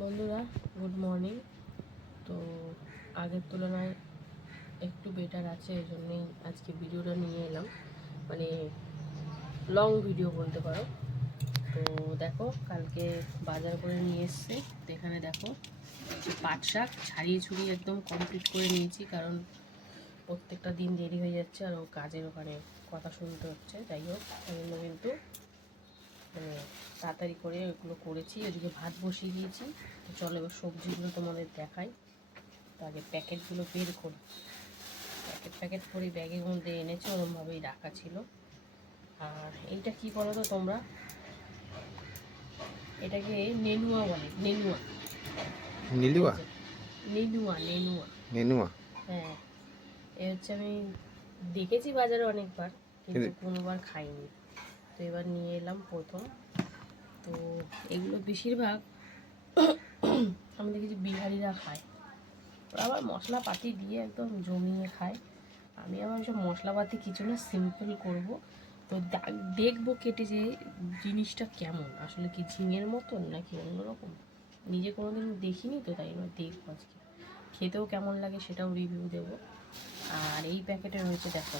বন্ধুরা good morning তো আগের তুলনায় একটু বেটার আছে, এই জন্যই আজকে ভিডিওটা নিয়ে এলাম। মানে লং ভিডিও বলতে পারো। তো দেখো, কালকে বাজার করে নিয়ে এসছি। এখানে দেখো, পাট শাক ছাড়িয়ে ছুড়িয়ে একদম কমপ্লিট করে নিয়েছি, কারণ প্রত্যেকটা দিন দেরি হয়ে যাচ্ছে আর ও কাজের ওখানে কথা শুনতে হচ্ছে। যাই হোক কিন্তু তাড়াতাড়ি করে ওগুলো করেছি ওদিকে ভাত বসিয়ে দিয়েছি। তো চলো এবার সবজিগুলো তোমাদের দেখাই। তো আগে প্যাকেটগুলো বের করি। প্যাকেট প্যাকেট করে ব্যাগের মধ্যে এনেছি ওরমভাবেই রাখা ছিল। আর এইটা কি বলো তো তোমরা? এটাকে নেনুয়া বলে নেনুয়া। নীলুয়া নেনুয়া নেনুয়া। নেনুয়া? হ্যাঁ। এ হচ্ছে আমি দেখেছি বাজারে অনেকবার কিন্তু- কোনোবার খাইনি। তো এবার নিয়ে এলাম প্রথম। তো এগুলো বেশিরভাগ আমি দেখেছি বিহারিরা খায়। ওরা আবার মশলাপাতি দিয়ে একদম জমিয়ে খায়। আমি আবার সব মশলাপাতি কিছু না সিম্পল করব। তো দেখব কেটে যে জিনিসটা কেমন। আসলে কি ঝিঙের মতন নাকি অন্যরকম? নিজে কোনোদিন দেখিনি তো, তাই জন্য দেখব আজকে। খেতেও কেমন লাগে সেটাও রিভিউ দেব। আর এই প্যাকেটে রয়েছে, দেখো,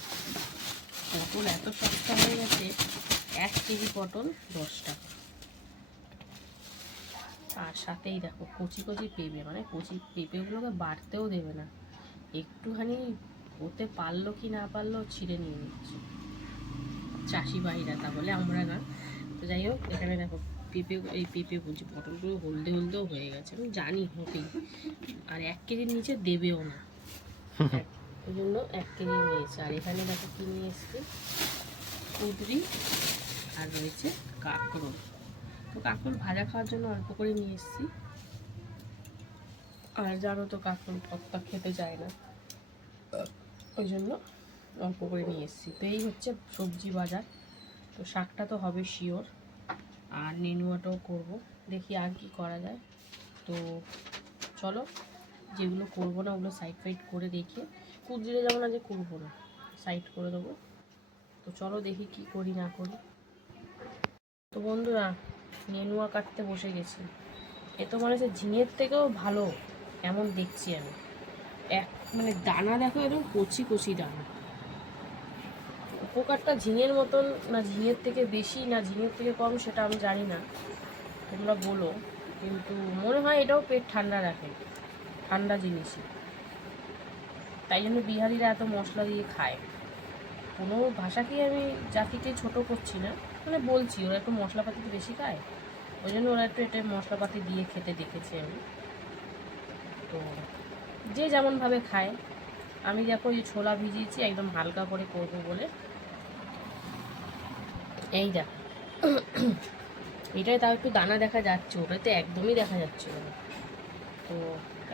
পটল এত সস্তা হয়ে গেছে। এক কেজি পটল দশ টাকা। আর সাথেই দেখো, কচি কচি পেঁপে মানে কচি পেঁপেগুলোকে বাড়তেও দেবে না। একটুখানি হতে পারল কি না পারল ছিঁড়ে নিয়ে নিচ্ছে। চাষি বাড়িরা তা বলে, আমরা না। তো যাই হোক, এখানে দেখো, পেঁপে, এই পেঁপে বলছি, পটলগুলো হলদে হলদেও হয়ে গেছে। আমি জানি হতেই আর এক কেজির নিচে দেবেও না। ওই জন্য এক কেজি নিয়েছে। আর এখানে দেখো কি নিয়ে এসছি, কুদরি আর রয়েছে কাঁকরোল। তো কাঁকরোল ভাজা খাওয়ার জন্য অল্প করে নিয়ে এসছি। আর জানো তো কাঁকরোল ভর্তা খেতে যায় না। ওই জন্য অল্প করে নিয়ে এসছি। তো এই হচ্ছে সবজি বাজার। তো শাকটা তো হবে শিওর। আর নেনুয়াটাও করব। দেখি আর কি করা যায়। তো চলো, যেগুলো করব না ওগুলো সাইড ফাইড করে রেখে কুদরিতে না যে করব না সাইড করে দেবো। তো চলো দেখি কি করি না করি। তো বন্ধুরা, নেনুয়া কাটতে বসে গেছি। এ তো মনে হচ্ছে ঝিঙের থেকেও ভালো, এমন দেখছি আমি। এক মানে দানা দেখো, একদম কচি কচি দানা। উপকারটা ঝিঙের মতন, না ঝিঙের থেকে বেশি, না ঝিঙের থেকে কম, সেটা আমি জানি না। তোমরা বলো। কিন্তু মনে হয় এটাও পেট ঠান্ডা রাখে, ঠান্ডা জিনিসই। তাই জন্য বিহারিরা এত মশলা দিয়ে খায়। কোনো ভাষাকেই আমি জাতিকে ছোট করছি না। মানে বলছি, ওরা একটু মশলাপাতি তো বেশি খায়। ওই জন্য ওরা একটু এটা মশলাপাতি দিয়ে খেতে দেখেছি আমি। তো যে যেমনভাবে খায়, আমি দেখো এই ছোলা ভিজিয়েছি, একদম হালকা করে করব বলে। এই দেখ। এটাই তাও একটু দানা দেখা যাচ্ছে ওটাতে একদমই দেখা যাচ্ছে তো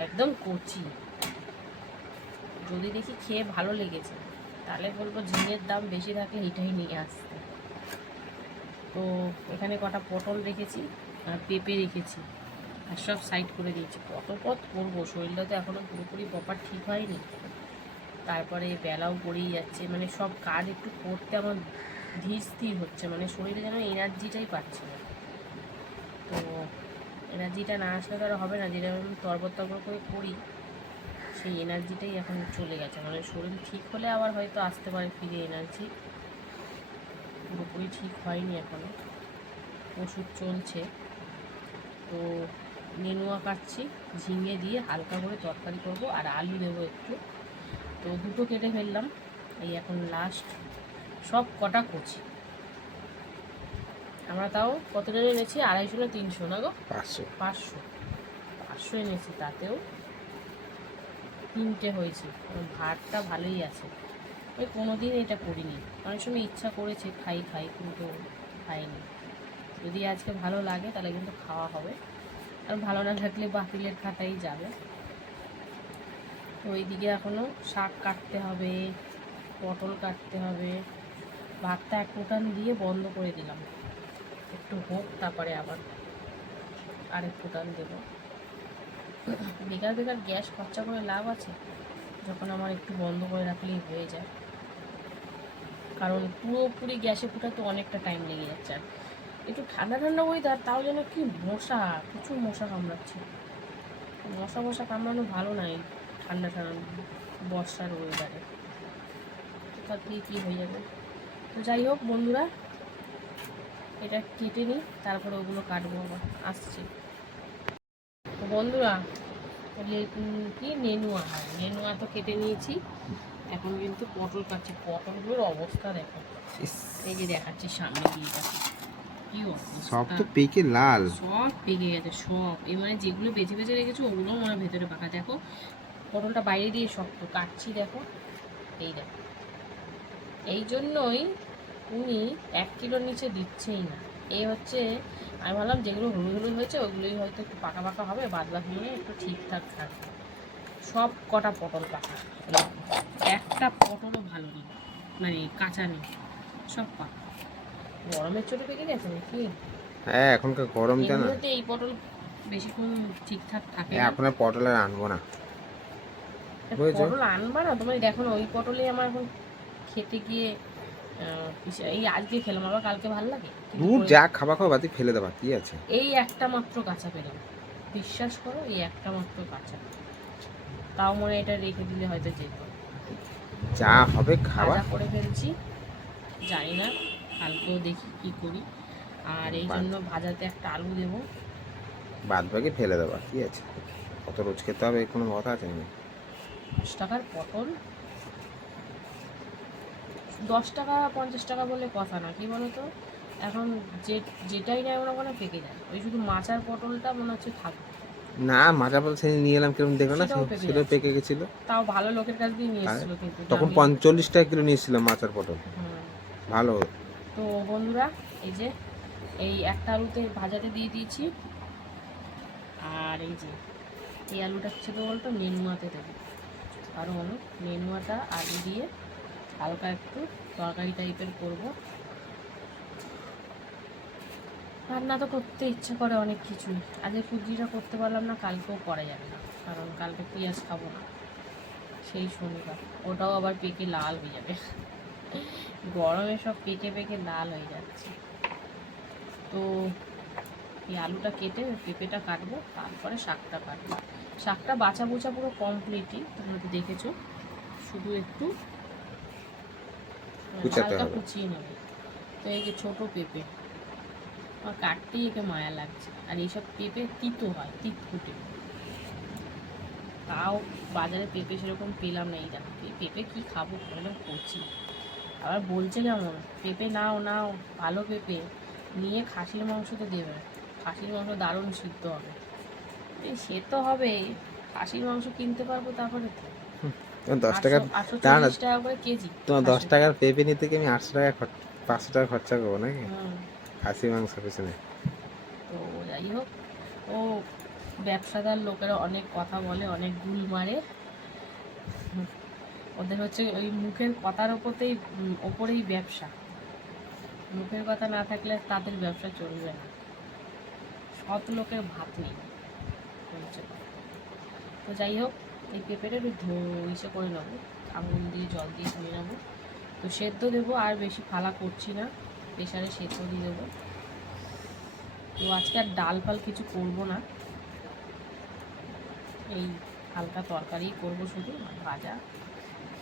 একদম কচি। যদি দেখি খেয়ে ভালো লেগেছে, তাহলে বলব ঝিঙের দাম বেশি থাকলে এটাই নিয়ে আসতে। তো এখানে কটা পটল রেখেছি আর পেঁপে রেখেছি। আর সব সাইড করে দিয়েছি। কত পথ করব, শরীরটা তো এখনও পুরোপুরি প্রপার ঠিক হয়নি। তারপরে বেলাও পড়েই যাচ্ছে মানে সব কাজ একটু করতে আমার ধীর স্থির হচ্ছে মানে শরীরে যেন এনার্জিটাই পাচ্ছে না। তো এনার্জিটা না আসলে তো আর হবে না, যেটা আমি তরবর তরবর করে করি, সেই এনার্জিটাই এখন চলে গেছে। মানে শরীর ঠিক হলে আবার হয়তো আসতে পারে ফিরে এনার্জি পুরোপুরি ঠিক হয়নি এখনও ওষুধ চলছে। তো নেনুয়া কাটছি ঝিঙে দিয়ে হালকা করে তরকারি করব আর আলু দেবো একটু। তো দুটো কেটে ফেললাম এই এখন লাস্ট সব কটা কচি। আমরা তাও কতজন এনেছি? আড়াইশো না তিনশো না গো? পাঁচশো। পাঁচশো। পাঁচশো এনেছি তাতেও তিনটে হয়েছে। ভাতটা ভালোই আছে। ওই কোনো দিন এটা করিনি। অনেক সময় ইচ্ছা করেছে, খাই খাই, কিন্তু খাইনি। যদি আজকে ভালো লাগে, তাহলে কিন্তু খাওয়া হবে। আর ভালো না থাকলে বাতিলের খাতাই যাবে। তো ওইদিকে এখনও শাক কাটতে হবে, পটল কাটতে হবে। ভাতটা এক ফুটান দিয়ে বন্ধ করে দিলাম। একটু হোক, তারপরে আবার আরেক ফুটান দেবো। বেকার বেকার গ্যাস খরচা করে লাভ আছে? যখন আমার একটু বন্ধ করে রাখলেই হয়ে যায়। কারণ পুরোপুরি গ্যাসে ফুটাতে অনেকটা টাইম লেগে যাচ্ছে। আর একটু ঠান্ডা ঠান্ডা ওয়েদার তাও যেন কি মশা, প্রচুর মশা কামড়াচ্ছে। মশা মশা কামড়ানো ভালো নাই ঠান্ডা ঠান্ডা বর্ষার ওয়েদারে কোথা থেকে কী হয়ে যাবে? তো যাই হোক বন্ধুরা, এটা কেটে নিই, তারপরে ওগুলো কাটবো আবার। আসছি। বন্ধুরা কি? নেনুয়া হয়। নেনুয়া তো কেটে নিয়েছি। এখন কিন্তু পটল কাটছি। পটলগুলোর অবস্থা দেখো। এই যে দেখাচ্ছি সামনে দিয়ে সব তো পেকে লাল। সব পেকে গেছে সব। এই মানে যেগুলো বেছে বেছে রেখেছো ওগুলো মানে ভেতরে পাকা। দেখো পটলটা বাইরে দিয়ে শক্ত কাটছি দেখো। এই দেখো। এই জন্যই উনি এক কিলোর নিচে দিচ্ছেই না। এই হচ্ছে আমি ভাবলাম যেগুলো হলুদ হলুদ হয়েছে ওগুলোই হয়তো একটু পাকা পাকা হবে বাদ বাকিগুলো একটু ঠিকঠাক থাকবে সব কটা পটল পাকা। একটা পটলও ভালো নেই মানে কাঁচা নেই সব পাকা। গরমের চোটে পেকে গেছে নাকি? হ্যাঁ এখনকার গরম জানা এই পটল বেশিক্ষণ ঠিকঠাক থাকে এখন আর পটল আর আনব না। পটল আনবা না? তোমার দেখো ওই পটলে আমার এখন খেতে গিয়ে এই আজকে খেলাম আবার কালকে ভালো লাগে? দূর যা খাবা খাওয়া বাতি ফেলে দেবা কি আছে। এই একটা মাত্র কাঁচা পেলাম। বিশ্বাস করো এই একটা মাত্র কাঁচা। তাও মনে এটা রেখে দিলে হয়তো যেত। যা হবে ভাজা করে ফেলছি। জানি না কালকেও দেখি কি করি। আর এই জন্য ভাজাতে একটা আলু দেবো। বাদ বাকি ফেলে দেবা কি আছে। কত রোজ খেতে হবে কোনো কথা আছে না দশ টাকার পটল। দশ টাকা পঞ্চাশ টাকা বলে কথা না কি বলতো? এখন যে যেটাই নেয় ওরা মনে পেকে যায়। ওই শুধু মাচার পটলটা মনে হচ্ছে থাকবে না মাজা বল সে নিয়ে এলাম কীরকম দেখো না সেটা পেকে গেছিল। তাও ভালো লোকের কাছ দিয়ে নিয়ে এসেছিল কিন্তু তখন পঞ্চল্লিশ টাকা কিলো নিয়েছিলাম মাচার পটল। ভালো। তো বন্ধুরা এই যে এই একটা আলুতে ভাজাতে দিয়ে দিয়েছি। আর এই যে এই আলুটা ছিল বলতো নেনুয়াতে দেবো। কারণ নেনুয়াটা আলু দিয়ে হালকা একটু তরকারি টাইপের করব। রান্না তো করতে ইচ্ছা করে অনেক কিছুই। আজকে সুজিটা করতে পারলাম না, কালকেও করা যাবে না, কারণ কালকে পেঁয়াজ খাব না। সেই শনিবার, ওটাও আবার পেকে লাল হয়ে যাবে। গরমে সব পেকে পেকে লাল হয়ে যাচ্ছে। তো এই আলুটা কেটে পেঁপেটা কাটবো, তারপরে শাকটা কাটবো। শাকটা বাছা বোচা পুরো কমপ্লিটই তোমরা তো দেখেছ। শুধু একটু কুচাতে হবে। কুচিয়ে নেবে। তো এই যে ছোটো পেঁপে আমার কাটতেই একে মায়া লাগছে। আর এইসব পেঁপে তিতো হয় তিত ফুটে। তাও বাজারে পেঁপে সেরকম পেলাম না এই দেখো এই পেঁপে কী খাব একদম কচি আবার বলছে কেমন পেঁপে নাও নাও ভালো পেঁপে নিয়ে খাসির মাংস তো দেবে খাসির মাংস দারুণ সিদ্ধ হবে। এই সে তো হবে খাসির মাংস কিনতে পারব তারপরে তো। তোমার দশ টাকা দাঁড়া। তোমার দশ। টাকার পেঁপে নিতে কি আমি আটশো টাকা পাঁচশো টাকা খরচা করব নাকি? খাসি মাংস পেছনে। তো যাই হোক ও ব্যবসাদার লোকেরা অনেক কথা বলে অনেক গুল মারে। ওদের হচ্ছে ওই মুখের কথার ওপরতেই ওপরেই ব্যবসা। মুখের কথা না থাকলে তাদের ব্যবসা চলবে না। সৎ লোকের ভাত নেই। তো যাই হোক এই পেঁপেটা একটু ধো- ইসে করে নেব আঙুল দিয়ে জল দিয়ে ধুয়ে নেব। তো সেদ্ধ দেবো আর বেশি ফালা করছি না প্রেশারে সেদ্ধ দিয়ে দেবো। তো আজকে আর ডাল ফাল কিছু করব না। এই হালকা তরকারি করব শুধু ভাজা।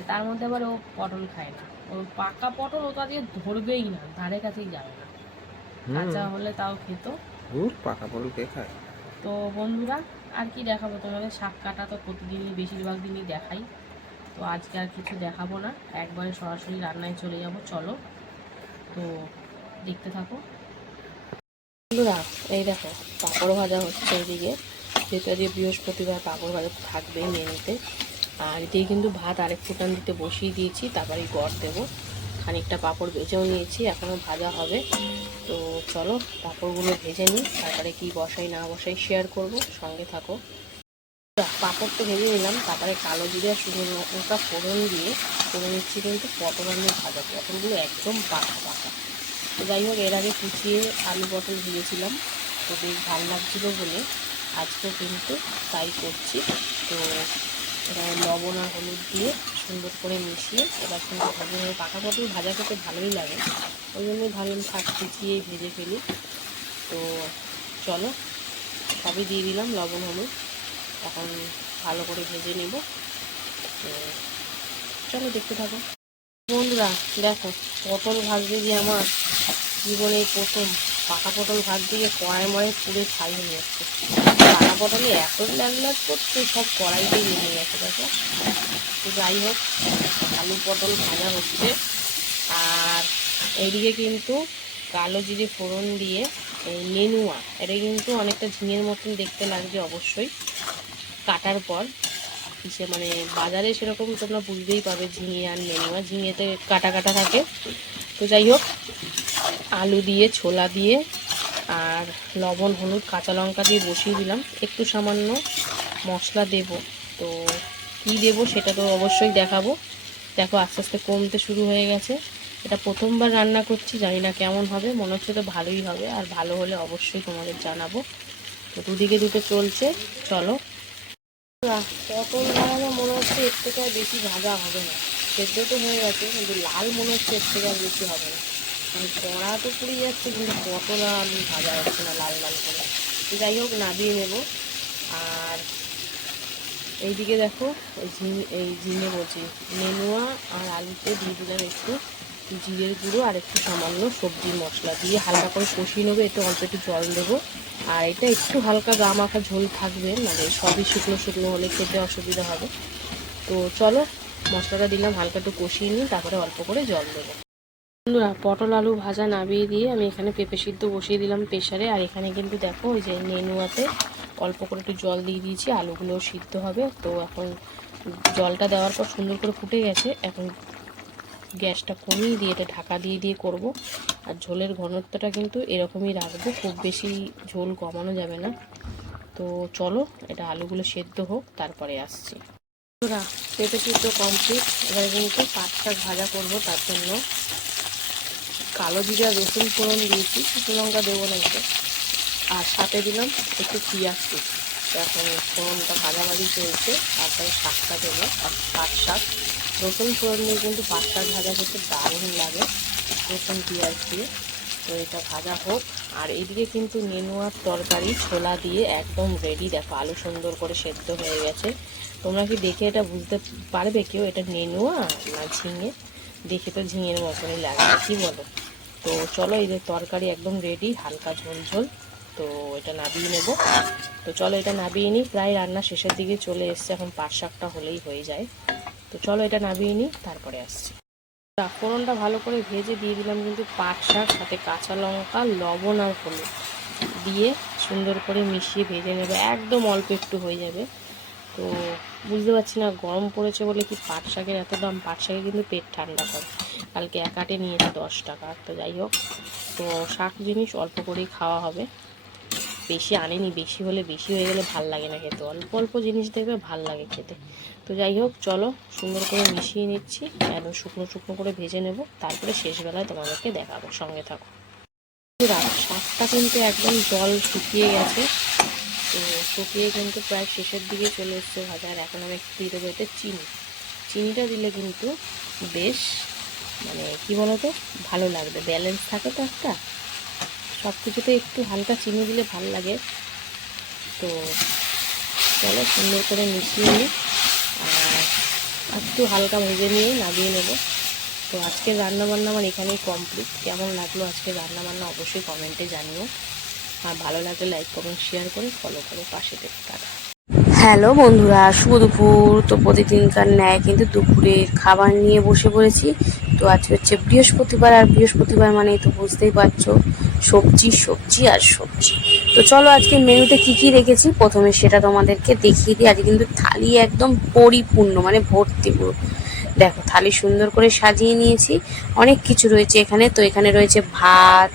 তার মধ্যে আবার ও পটল খায় না। ও পাকা পটল ও ওটা দিয়ে ধরবেই না ধারে কাছেই যাবে না। কাঁচা হলে তাও খেত। পাকা পটল কে খায়? তো বন্ধুরা আর কি দেখাবো তোমাদের? শাক কাটা তো প্রতিদিনই, বেশিরভাগ দিনই দেখাই। তো আজকে আর কিছু দেখাবো না। একবারে সরাসরি রান্নায় চলে যাব, চলো। তো দেখতে থাকো। এই দেখো, পাঁপড় ভাজা হচ্ছে এদিকে। যেহেতু আজকে বৃহস্পতিবার পাঁপড় ভাজা তো থাকবেই মেনুতে। আর এদিকে কিন্তু ভাত আরেক ফুটান দিতে বসিয়ে দিয়েছি, তারপরে গড় দেবো। খানিকটা পাঁপড় ভেজেও নিয়েছি এখনও ভাজা হবে। তো চলো, পাঁপড়গুলো ভেজে নিই। তারপরে কি বসাই, না বসাই শেয়ার করব। সঙ্গে থাকো। পাঁপড় তো ভেজে নিলাম। তারপরে কালো জিরে আর শুকনো লঙ্কা ফোড়ন দিয়ে করে নিচ্ছি কিন্তু পটল আলু ভাজা। পটলগুলো একদম পাকা পাকা। তো যাই হোক, এর আগে কুচিয়ে আলু পটল ভেজেছিলাম। তো বেশ ভালো লাগছিল বলে আজকেও কিন্তু তাই করছি। তো এটা লবণ আর হলুদ দিয়ে সুন্দর করে মিশিয়ে এবার কিন্তু ভাজা নেবে পাকা পটল ভাজা খেতে ভালোই লাগে। ওই জন্যই ভাবলাম শাক কুচিয়েই ভেজে ফেলি। তো চলো, সবই দিয়ে দিলাম লবণ, হলুদ। এখন ভালো করে ভেজে নেব। তো চলো দেখতে থাকো। বন্ধুরা, দেখো, পটল ভাজতে গিয়ে আমার জীবনে প্রথম পাকা পটল ভাজতে গিয়ে কড়াই মড়াই পুরো ছাই হয়ে যাচ্ছে। পাকা পটলে এত ল্যান্ড করছে, সব কড়াইতেই নেমে গেছে, দেখো। তো যাই হোক, আলু পটল ভাজা হচ্ছে। আর এইদিকে কিন্তু কালো জিরে ফোড়ন দিয়ে এই নেনুয়া এটা কিন্তু অনেকটা ঝিঙের মতন দেখতে লাগছে অবশ্যই। কাটার পর কিসে মানে বাজারে সেরকম তোমরা বুঝতেই পাবে ঝিঙে আর নেনুয়া ঝিঙেতে কাটা কাটা থাকে। তো যাই হোক, আলু দিয়ে, ছোলা দিয়ে আর লবণ, হলুদ, কাঁচা লঙ্কা দিয়ে বসিয়ে দিলাম। একটু সামান্য মশলা দেব। তো কী দেবো সেটা তো অবশ্যই দেখাবো। দেখো, আস্তে আস্তে কমতে শুরু হয়ে গেছে। এটা প্রথমবার রান্না করছি, জানি না কেমন হবে। মনে হচ্ছে তো ভালোই হবে। আর ভালো হলে অবশ্যই তোমাদের জানাব। তো দুদিকে দুটো চলছে। চলো। পটল মনে হচ্ছে এর থেকে আর বেশি ভাজা হবে না। সেদ্ধ তো হয়ে গেছে, কিন্তু লাল মনে হচ্ছে এর থেকে আর বেশি হবে না। মানে কড়া তো পুড়ে যাচ্ছে, কিন্তু পটল আলু ভাজা হচ্ছে না লাল লাল করে। যাই হোক, নাবিয়ে নেব। আর এইদিকে দেখো ঝিঙে, এই ঝিঙে বলছি, নেনুয়া আর আলুতে দিয়ে দিলাম একটু জিরের গুঁড়ো আর একটু সামান্য সবজির মশলা দিয়ে হালকা করে কষিয়ে নেব, একটু অল্প একটু জল দেবো। আর এটা একটু হালকা গা মাখা ঝোল থাকবে মানে সবই শুকনো শুকনো হলে খেতে অসুবিধা হবে। তো চলো, মশলাটা দিলাম, হালকা একটু কষিয়ে নিই তারপরে অল্প করে জল দেবো। বন্ধুরা, পটল, আলু ভাজা নামিয়ে দিয়ে আমি এখানে পেঁপে সিদ্ধ বসিয়ে দিলাম প্রেশারে আর এখানে কিন্তু দেখো, ওই যে নেনুয়াতে অল্প করে একটু জল দিয়ে দিয়েছি আলুগুলোও সিদ্ধ হবে। তো এখন জলটা দেওয়ার পর সুন্দর করে ফুটে গেছে। এখন গ্যাসটা কমিয়ে দিয়ে এটা ঢাকা দিয়ে দিয়ে করব। আর ঝোলের ঘনত্বটা কিন্তু এরকমই রাখব, খুব বেশি ঝোল কমানো যাবে না। তো চলো, এটা আলুগুলো সেদ্ধ হোক, তারপরে আসছি। পেঁপে সিদ্ধ কমপ্লিট এবারে কিন্তু পাট ভাজা করব, তার জন্য কালো জিরা, রসুন ফোড়ন দিয়েছি, শুকনো লঙ্কা দেবো না এতে আর সাথে দিলাম একটু পেঁয়াজ কুচি। এখন ফোড়নটা ভাজাভাজি চলছে, তারপরে শাকটা দেবো। আর পাট শাক, রসুন ফোড়ন দিয়ে কিন্তু পাট শাক ভাজা করতে দারুণ লাগে, রসুন, পেঁয়াজ দিয়ে। তো এটা ভাজা হোক। আর এদিকে কিন্তু নেনুয়ার তরকারি, ছোলা দিয়ে একদম রেডি দেখো আলু সুন্দর করে সেদ্ধ হয়ে গেছে। তোমরা কি দেখে এটা বুঝতে পারবে কেউ? এটা নেনুয়া না ঝিঙে? দেখে তো ঝিঙের মতনই লাগে, কি বলো? তো চলো এই যে তরকারি একদম রেডি হালকা ঝোল ঝোল তো এটা নাবিয়ে নেব। তো চলো এটা নাবিয়ে নিই। প্রায় রান্না শেষের দিকে চলে এসছে। এখন পাঁচ শাকটা হলেই হয়ে যায়। তো চলো এটা নাবিয়ে নিই, তারপরে আসছি। ফোড়নটা ভালো করে ভেজে দিয়ে দিলাম কিন্তু পাট শাক, সাথে কাঁচা লঙ্কা, লবণ আর হলুদ দিয়ে সুন্দর করে মিশিয়ে ভেজে নেবে। একদম অল্প একটু হয়ে যাবে। তো বুঝতে পারছি না গরম পড়েছে বলে কি পাট শাকের এত দাম? পাট শাকে কিন্তু পেট ঠান্ডা করে। কালকে এক আটে নিয়েছে দশ টাকা, তো যাই হোক। তো শাক জিনিস অল্প করেই খাওয়া হবে। বেশি আনেনি, বেশি হলে বেশি হয়ে গেলে ভালো লাগে না খেতে। অল্প অল্প জিনিস দেখবে ভালো লাগে খেতে। তো যাই হোক, চলো সুন্দর করে মিশিয়ে নিচ্ছি। একদম শুকনো শুকনো করে ভেজে নেব। তারপরে শেষবেলায় তোমাদেরকে দেখাবো। সঙ্গে থাকো। শাকটা কিন্তু একদম জল শুকিয়ে গেছে। তো শুকিয়ে কিন্তু প্রায় শেষের দিকে চলে এসছে ভাজা। আর এখন আমি একটু এতে চিনি। চিনিটা দিলে কিন্তু বেশ মানে কি বলতো? ভালো লাগবে। ব্যালেন্স থাকে তো একটা। সব কিছুতে একটু হালকা চিনি দিলে ভালো লাগে। তো চলো সুন্দর করে মিশিয়ে নিই। আর একটু হালকা ভেজে নিয়ে নামিয়ে নেব। তো আজকের রান্নাবান্না আমার এখানেই কমপ্লিট কেমন লাগল আজকের রান্নাবান্না অবশ্যই কমেন্টে জানিও। আর ভালো লাগলে লাইক কমেন্ট শেয়ার করে ফলো করে পাশে থেকে। টাটা। হ্যালো বন্ধুরা, শুভ দুপুর। তো প্রতিদিনকার ন্যায় কিন্তু দুপুরে খাবার নিয়ে বসে পড়েছি। তো আজ হচ্ছে বৃহস্পতিবার, আর বৃহস্পতিবার মানে তো বুঝতেই পারছ, সবজি সবজি আর সবজি। তো চলো আজকে মেনুতে কি কি রেখেছি? প্রথমে সেটা তোমাদেরকে দেখিয়ে দিই। আজকে কিন্তু থালি একদম পরিপূর্ণ মানে ভর্তি পুরো। দেখো, থালি সুন্দর করে সাজিয়ে নিয়েছি। অনেক কিছু রয়েছে এখানে। তো এখানে রয়েছে ভাত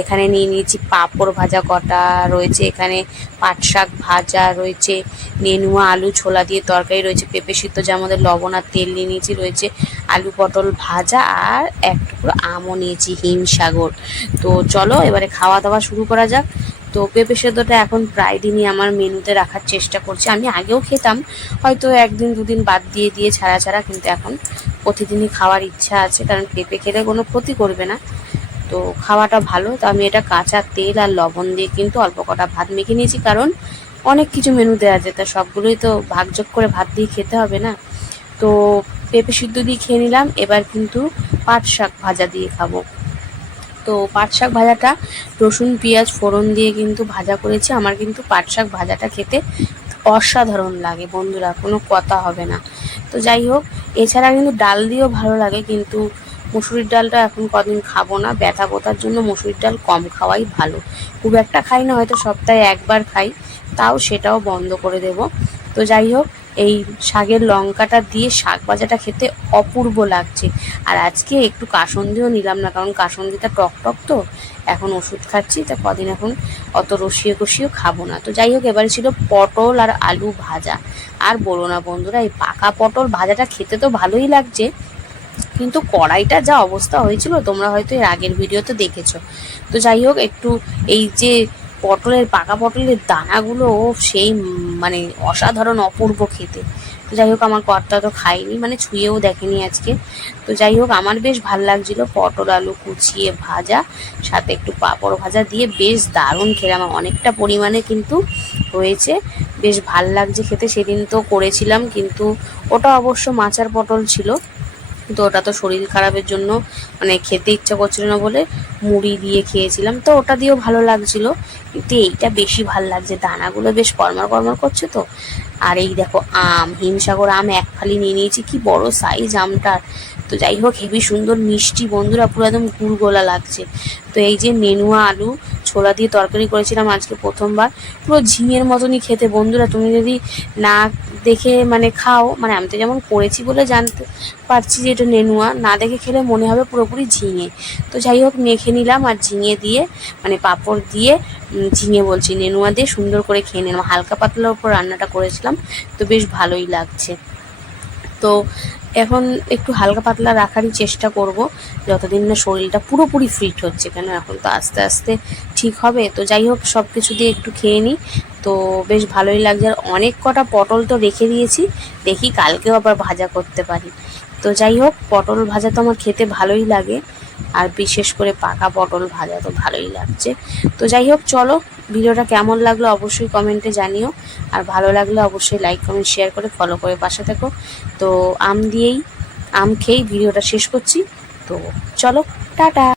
এখানে নিয়ে নিয়েছি পাঁপড় ভাজা কটা রয়েছে, এখানে পাট শাক ভাজা রয়েছে, নেনুয়া, আলু, ছোলা দিয়ে তরকারি রয়েছে, পেঁপে সিদ্ধ যার আমাদের লবণ আর তেল নিয়ে নিয়েছি রয়েছে, আলু পটল ভাজা আর এক টুকরো আমও নিয়েছি হিমসাগর তো চলো এবারে খাওয়া দাওয়া শুরু করা যাক। তো পেঁপে সেদ্ধটা এখন প্রায় দিনই আমার মেনুতে রাখার চেষ্টা করছি। আমি আগেও খেতাম, হয়তো একদিন দুদিন বাদ দিয়ে দিয়ে ছাড়া ছাড়া, কিন্তু এখন প্রতিদিনই খাওয়ার ইচ্ছা আছে, কারণ পেঁপে খেলে কোনো ক্ষতি করবে না। তো খাওয়াটা ভালো। তো আমি এটা কাঁচা তেল আর লবণ দিয়ে কিন্তু অল্প কটা ভাত মেখে নিয়েছি, কারণ অনেক কিছু মেনু দেওয়া আছে, তা সবগুলোই তো ভাগযোগ করে ভাত দিয়ে খেতে হবে না। তো পেঁপে সিদ্ধ দিয়ে খেয়ে নিলাম, এবার কিন্তু পাট শাক ভাজা দিয়ে খাব। তো পাট শাক ভাজাটা, রসুন, পেঁয়াজ, ফোড়ন দিয়ে কিন্তু ভাজা করেছি। আমার কিন্তু পাট শাক ভাজাটা খেতে অসাধারণ লাগে বন্ধুরা, কোনো কথা হবে না। তো যাই হোক, এছাড়া কিন্তু ডাল দিয়েও ভালো লাগে, কিন্তু মুসুরির ডালটা এখন কদিন খাব না, ব্যথা কোথার জন্য মুসুরির ডাল কম খাওয়াই ভালো। খুব একটা খাই না, হয়তো সপ্তাহে একবার খাই, তাও সেটাও বন্ধ করে দেব। তো যাই হোক, এই শাকের লঙ্কাটা দিয়ে শাক ভাজাটা খেতে অপূর্ব লাগছে। আর আজকে একটু কাসন্দিও নিলাম না, কারণ কাসন্দিটা টক টক তো, এখন ওষুধ খাচ্ছি, তা কদিন এখন অত রসিয়ে কষিয়েও খাব না। তো যাই হোক, এবারে ছিল পটল আর আলু ভাজা। আর বলো না বন্ধুরা, এই পাকা পটল ভাজাটা খেতে তো ভালোই লাগছে কিন্তু কড়াইটা যা অবস্থা হয়েছিল, তোমরা হয়তো এর আগের ভিডিওতে দেখেছ। তো যাই হোক, একটু এই যে পটলের, পাকা পটলের দানাগুলো সেই মানে অসাধারণ, অপূর্ব খেতে। তো যাই হোক, আমার কর্তা তো খায়নি মানে ছুঁয়েও দেখেনি আজকে। তো যাই হোক, আমার বেশ ভালো লাগছিল, পটল, আলু কুচিয়ে ভাজা, সাথে একটু পাঁপড় ভাজা দিয়ে বেশ দারুণ খেলাম অনেকটা পরিমাণে কিন্তু হয়েছে। বেশ ভালো লাগছে খেতে, সেদিন তো করেছিলাম, কিন্তু ওটা অবশ্য মাচার পটল ছিল। তো ওটা তো শরীর খারাপের জন্য মানে খেতে ইচ্ছা করছিল না বলে মুড়ি দিয়ে খেয়েছিলাম। তো ওটা দিয়েও ভালো লাগছিল, কিন্তু এইটা বেশি ভালো লাগছে। দানাগুলো বেশ কর্মার কর্মার করছে তো। আর এই দেখো আম, হিমসাগর আম এক ফালি নিয়ে নিয়েছি। কি বড় সাইজ আমটার। তো যাই হোক হেবি সুন্দর মিষ্টি বন্ধুরা, পুরো একদম গুড়গোলা লাগছে। তো এই যে নেনুয়া আলু, ছোলা দিয়ে তরকারি করেছিলাম আজকে প্রথমবার। পুরো ঝিঙের মতনই খেতে বন্ধুরা, তুমি যদি না দেখে মানে খাও মানে আমি তো যেমন করেছি বলে জানতে পারছি যে এটা নেনুয়া না দেখে খেলে মনে হবে পুরোপুরি ঝিঙে। তো যাই হোক, মেখে নিলাম আর ঝিঙে দিয়ে মানে পাঁপড় দিয়ে ঝিঙে বলছি নেনুয়া দিয়ে সুন্দর করে খেয়ে নিলাম। হালকা পাতলার উপর রান্নাটা করেছিলাম, তো বেশ ভালোই লাগছে। তো এখন একটু হালকা পাতলা রাখারই চেষ্টা করব। যতদিন না শরীরটা পুরোপুরি ফিট হচ্ছে, কেন এখন তো আস্তে আস্তে ঠিক হবে। তো যাই হোক সব কিছু দিয়ে একটু খেয়ে নিই তো বেশ ভালোই লাগছে। আর অনেক কটা পটল তো রেখে দিয়েছি। দেখি কালকেও আবার ভাজা করতে পারি। তো যাই হোক, পটল ভাজা তো আমার খেতে ভালোই লাগে। আর বিশেষ করে পাকা পটল ভাজা তো ভালোই লাগছে। তো যাই হোক, চলো, ভিডিওটা কেমন লাগল অবশ্যই কমেন্টে জানিও। আর ভালো লাগলে অবশ্যই লাইক, কমেন্ট শেয়ার করে ফলো করে পাশে থেকো। তো আম দিয়েই, আম খেয়েই ভিডিওটা শেষ করছি। তো চলো, টাটা!